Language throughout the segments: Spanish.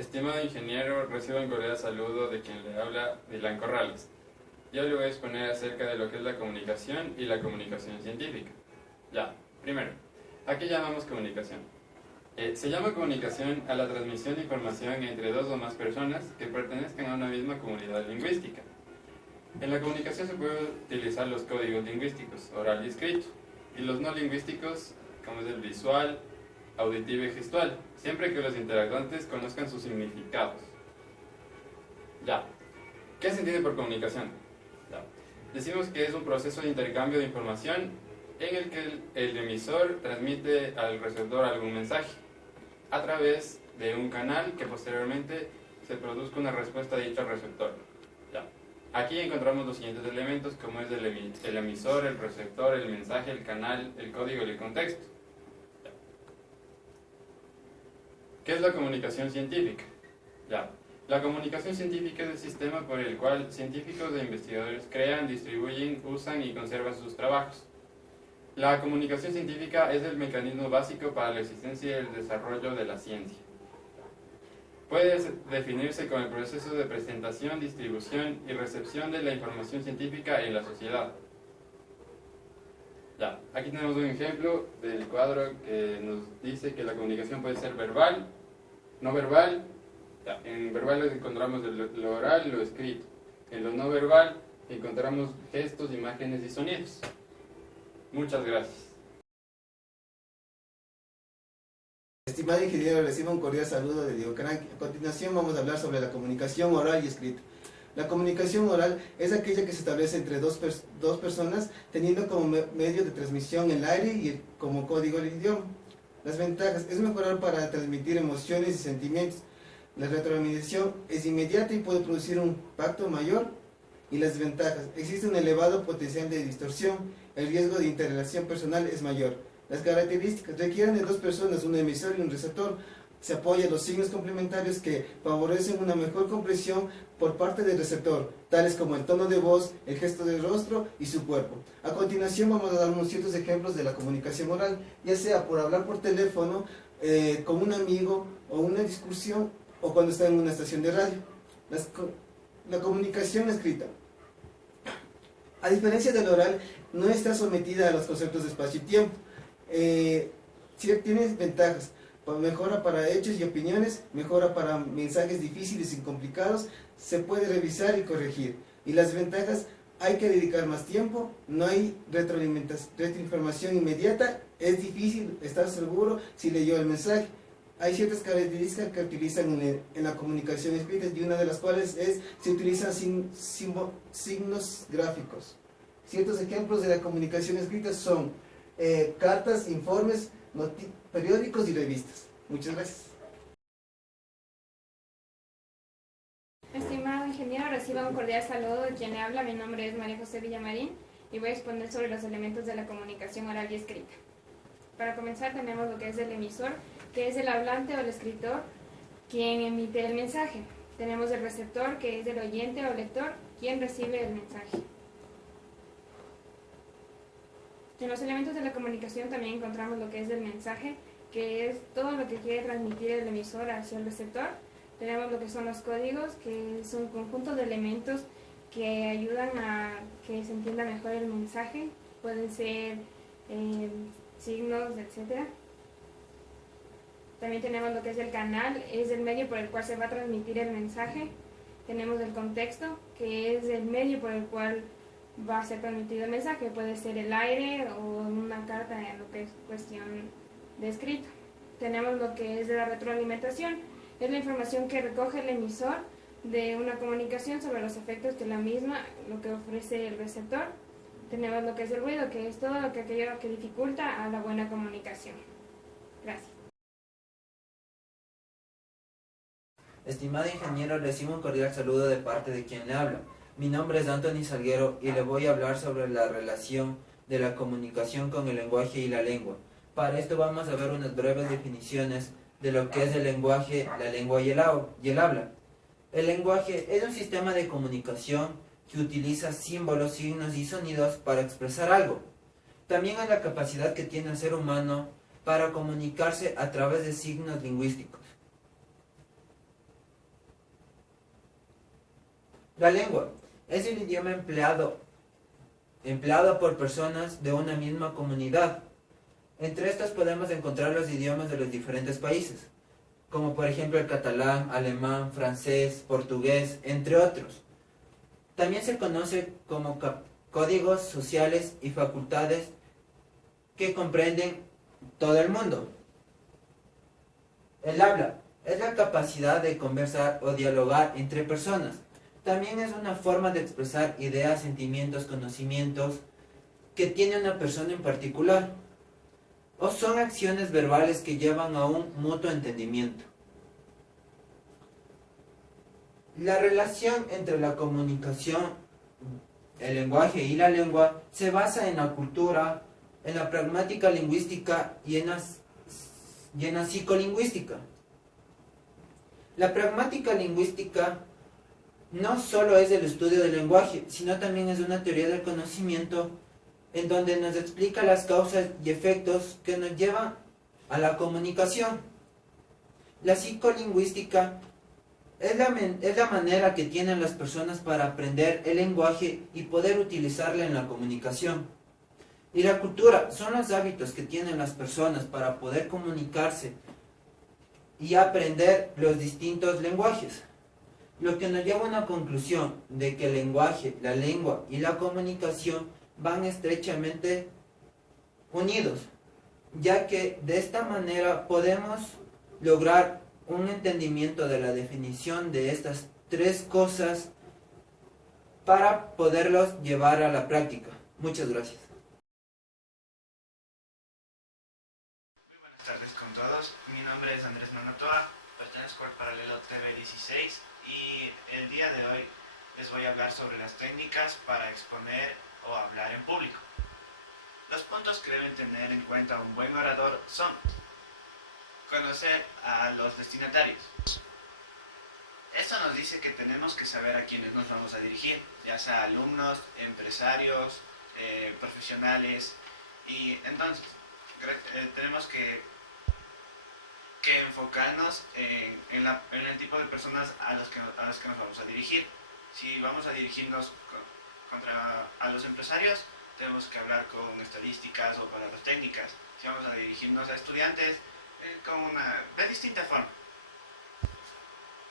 Estimado ingeniero, recibo un cordial saludo de quien le habla, Dylan Corrales. Yo le voy a exponer acerca de lo que es la comunicación y la comunicación científica. Ya, primero, ¿a qué llamamos comunicación? Se llama comunicación a la transmisión de información entre dos o más personas que pertenezcan a una misma comunidad lingüística. En la comunicación se puede utilizar los códigos lingüísticos, oral y escrito, y los no lingüísticos, como es el visual, auditivo y gestual, siempre que los interactuantes conozcan sus significados. Ya. ¿Qué se entiende por comunicación? Ya. Decimos que es un proceso de intercambio de información en el que el emisor transmite al receptor algún mensaje a través de un canal que posteriormente se produzca una respuesta a dicho receptor. Ya. Aquí encontramos los siguientes elementos como es el emisor, el receptor, el mensaje, el canal, el código y el contexto. ¿Qué es la comunicación científica? Ya. La comunicación científica es el sistema por el cual científicos e investigadores crean, distribuyen, usan y conservan sus trabajos. La comunicación científica es el mecanismo básico para la existencia y el desarrollo de la ciencia. Puede definirse como el proceso de presentación, distribución y recepción de la información científica en la sociedad. Ya, aquí tenemos un ejemplo del cuadro que nos dice que la comunicación puede ser verbal, no verbal. Ya, en verbal encontramos lo oral y lo escrito. En lo no verbal encontramos gestos, imágenes y sonidos. Muchas gracias. Estimado ingeniero, reciba un cordial saludo de Diego Caranqui. A continuación vamos a hablar sobre la comunicación oral y escrita. La comunicación oral es aquella que se establece entre dos personas teniendo como medio de transmisión el aire y como código el idioma. Las ventajas es mejorar para transmitir emociones y sentimientos. La retroalimentación es inmediata y puede producir un impacto mayor. Y las desventajas, existe un elevado potencial de distorsión, el riesgo de interrelación personal es mayor. Las características requieren de dos personas, un emisor y un receptor. Se apoyan los signos complementarios que favorecen una mejor comprensión por parte del receptor, tales como el tono de voz, el gesto del rostro y su cuerpo. A continuación vamos a dar unos ciertos ejemplos de la comunicación oral, ya sea por hablar por teléfono, con un amigo o una discusión o cuando está en una estación de radio. La comunicación escrita, a diferencia del oral, no está sometida a los conceptos de espacio y tiempo. Sí, tiene ventajas. Mejora para hechos y opiniones, mejora para mensajes difíciles y complicados, se puede revisar y corregir. Y las ventajas, hay que dedicar más tiempo, no hay retroinformación inmediata, es difícil estar seguro si leyó el mensaje. Hay ciertas características que utilizan en la comunicación escrita y una de las cuales es, se utilizan signos gráficos. Ciertos ejemplos de la comunicación escrita son cartas, informes, periódicos y revistas. Muchas gracias. Estimado ingeniero, reciba un cordial saludo de quien le habla. Mi nombre es María José Villamarín y voy a exponer sobre los elementos de la comunicación oral y escrita. Para comenzar tenemos lo que es el emisor, que es el hablante o el escritor quien emite el mensaje. Tenemos el receptor, que es el oyente o lector quien recibe el mensaje. En los elementos de la comunicación también encontramos lo que es el mensaje, que es todo lo que quiere transmitir el emisor hacia el receptor. Tenemos lo que son los códigos, que es un conjunto de elementos que ayudan a que se entienda mejor el mensaje. Pueden ser signos, etc. También tenemos lo que es el canal, es el medio por el cual se va a transmitir el mensaje. Tenemos el contexto, que es el medio por el cual va a ser transmitido el mensaje, puede ser el aire o una carta en lo que es cuestión de escrito. Tenemos lo que es la retroalimentación, es la información que recoge el emisor de una comunicación sobre los efectos que la misma, lo que ofrece el receptor. Tenemos lo que es el ruido, que es todo aquello que dificulta a la buena comunicación. Gracias. Estimado ingeniero, recibo un cordial saludo de parte de quien le habla. Mi nombre es Anthony Salguero y le voy a hablar sobre la relación de la comunicación con el lenguaje y la lengua. Para esto vamos a ver unas breves definiciones de lo que es el lenguaje, la lengua y el habla. El lenguaje es un sistema de comunicación que utiliza símbolos, signos y sonidos para expresar algo. También es la capacidad que tiene el ser humano para comunicarse a través de signos lingüísticos. La lengua es el idioma empleado por personas de una misma comunidad. Entre estas podemos encontrar los idiomas de los diferentes países, como por ejemplo el catalán, alemán, francés, portugués, entre otros. También se conoce como códigos sociales y facultades que comprenden todo el mundo. El habla es la capacidad de conversar o dialogar entre personas. También es una forma de expresar ideas, sentimientos, conocimientos que tiene una persona en particular. O son acciones verbales que llevan a un mutuo entendimiento. La relación entre la comunicación, el lenguaje y la lengua se basa en la cultura, en la pragmática lingüística y en la psicolingüística. La pragmática lingüística no solo es el estudio del lenguaje, sino también es una teoría del conocimiento en donde nos explica las causas y efectos que nos llevan a la comunicación. La psicolingüística es la manera que tienen las personas para aprender el lenguaje y poder utilizarla en la comunicación. Y la cultura son los hábitos que tienen las personas para poder comunicarse y aprender los distintos lenguajes. Lo que nos lleva a una conclusión de que el lenguaje, la lengua y la comunicación van estrechamente unidos, ya que de esta manera podemos lograr un entendimiento de la definición de estas tres cosas para poderlos llevar a la práctica. Muchas gracias. Muy buenas tardes con todos. Mi nombre es Andrés Manotoa, pertenezco al paralelo TV16 y el día de hoy les voy a hablar sobre las técnicas para exponer o hablar en público. Los puntos que deben tener en cuenta un buen orador son: conocer a los destinatarios. Esto nos dice que tenemos que saber a quiénes nos vamos a dirigir, ya sea alumnos, empresarios, profesionales, y entonces tenemos que enfocarnos en el tipo de personas a las que nos vamos a dirigir. Si vamos a dirigirnos a los empresarios, tenemos que hablar con estadísticas o palabras técnicas. Si vamos a dirigirnos a estudiantes, de distinta forma.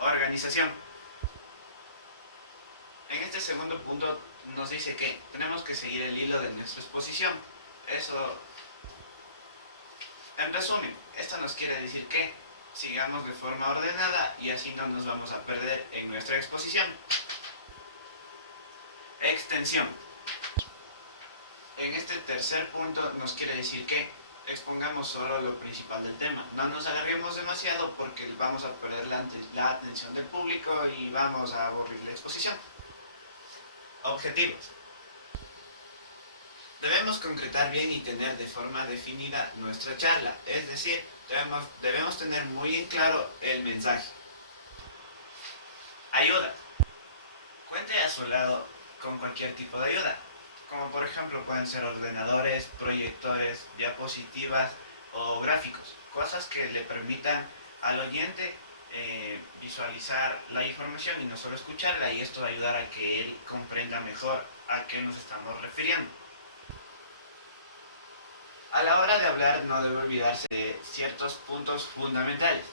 Organización. En este segundo punto nos dice que tenemos que seguir el hilo de nuestra exposición. Eso, en resumen, esto nos quiere decir que sigamos de forma ordenada y así no nos vamos a perder en nuestra exposición. Extensión. En este tercer punto nos quiere decir que expongamos solo lo principal del tema. No nos alarguemos demasiado porque vamos a perder la atención del público y vamos a aburrir la exposición. Objetivos. Debemos concretar bien y tener de forma definida nuestra charla, es decir, debemos tener muy en claro el mensaje. Ayuda. Cuente a su lado con cualquier tipo de ayuda, como por ejemplo pueden ser ordenadores, proyectores, diapositivas o gráficos, cosas que le permitan al oyente visualizar la información y no solo escucharla, y esto va a ayudar a que él comprenda mejor a qué nos estamos refiriendo. A la hora de hablar no debe olvidarse de ciertos puntos fundamentales.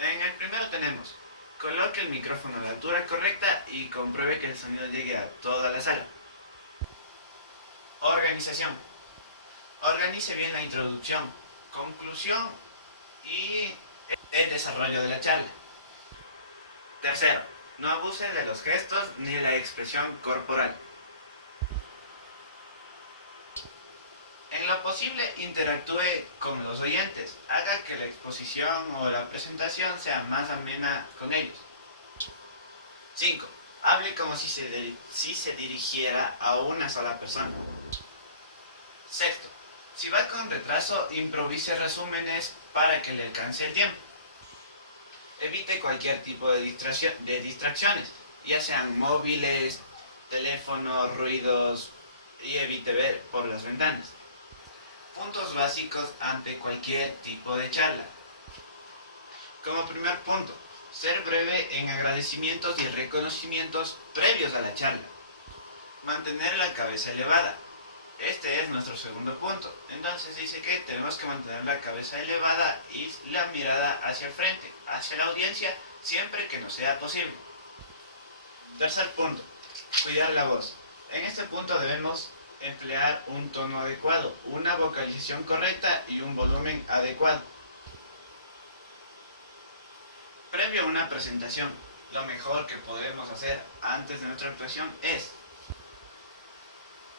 En el primero tenemos: coloque el micrófono a la altura correcta y compruebe que el sonido llegue a toda la sala. Organización. Organice bien la introducción, conclusión y el desarrollo de la charla. Tercero, no abuse de los gestos ni la expresión corporal. En lo posible, interactúe con los oyentes, haga que la exposición o la presentación sea más amena con ellos. 5. Hable como si se dirigiera a una sola persona. Sexto, si va con retraso, improvise resúmenes para que le alcance el tiempo. Evite cualquier tipo de distracciones, ya sean móviles, teléfonos, ruidos, y evite ver por las ventanas. Puntos básicos ante cualquier tipo de charla. Como primer punto, Ser breve en agradecimientos y reconocimientos previos a la charla. Mantener la cabeza elevada. Este es nuestro segundo punto. Entonces dice que tenemos que mantener la cabeza elevada y la mirada hacia el frente, hacia la audiencia, siempre que nos sea posible. Tercer punto, cuidar la voz. En este punto debemos emplear un tono adecuado, una vocalización correcta y un volumen adecuado. Previo a una presentación, lo mejor que podemos hacer antes de nuestra actuación es: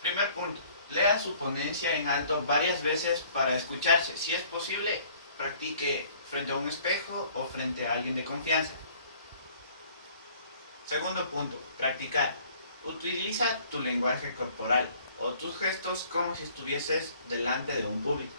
primer punto, lea su ponencia en alto varias veces para escucharse. Si es posible, practique frente a un espejo o frente a alguien de confianza. Segundo punto, practicar. Utiliza tu lenguaje corporal o tus gestos como si estuvieses delante de un público.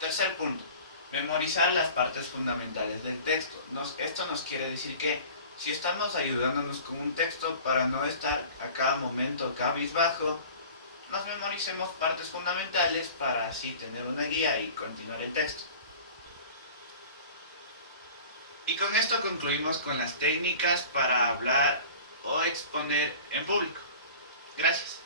Tercer punto, memorizar las partes fundamentales del texto. Esto nos quiere decir que si estamos ayudándonos con un texto, para no estar a cada momento cabizbajo, nos memoricemos partes fundamentales para así tener una guía y continuar el texto. Y con esto concluimos con las técnicas para hablar o exponer en público. Gracias.